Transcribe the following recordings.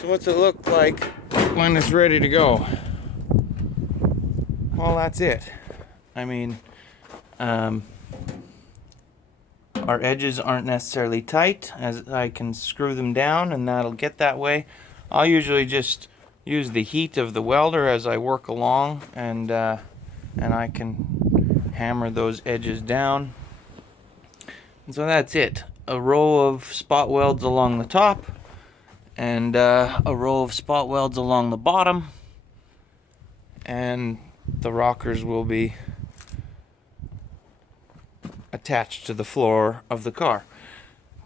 So what's it look like when it's ready to go? Well, that's it. I mean, our edges aren't necessarily tight, as I can screw them down and that'll get that way. I'll usually just use the heat of the welder as I work along, and I can hammer those edges down. And so that's it. A row of spot welds along the top, and a row of spot welds along the bottom, and the rockers will be attached to the floor of the car.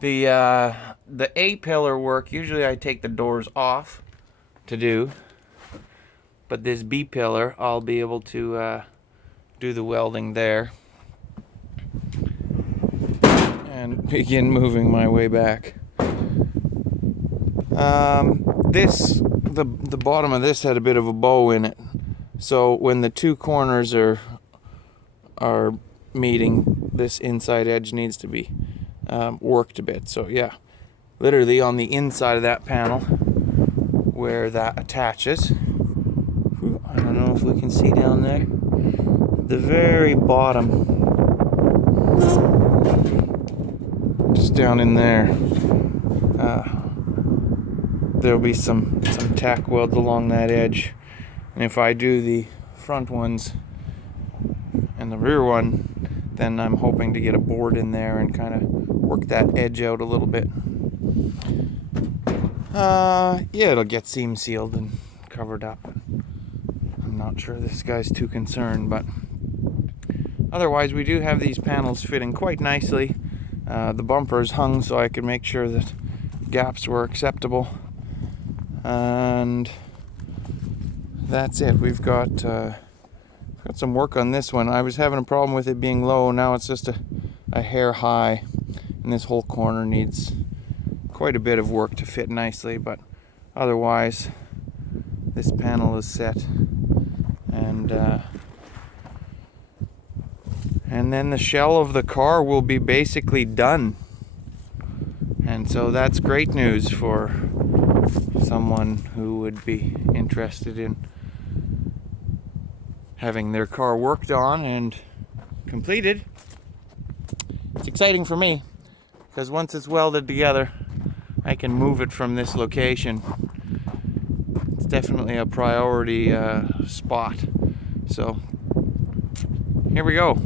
The A-pillar work, usually I take the doors off to do, but this B-pillar I'll be able to do the welding there and begin moving my way back. The bottom of this had a bit of a bow in it, so when the two corners are meeting, this inside edge needs to be worked a bit. So yeah, literally on the inside of that panel where that attaches, I don't know if we can see down there, the very bottom, just down in there, there'll be some tack welds along that edge. And if I do the front ones and the rear one, then I'm hoping to get a board in there and kind of work that edge out a little bit. Yeah, it'll get seam sealed and covered up. I'm not sure this guy's too concerned, but otherwise we do have these panels fitting quite nicely. The bumper's hung so I could make sure that gaps were acceptable, and that's it. We've got some work on this one. I was having a problem with it being low. Now it's just a hair high, and this whole corner needs quite a bit of work to fit nicely, but otherwise this panel is set, and then the shell of the car will be basically done. And so that's great news for someone who would be interested in having their car worked on and completed. It's exciting for me, because once it's welded together, I can move it from this location. It's definitely a priority spot. So here we go.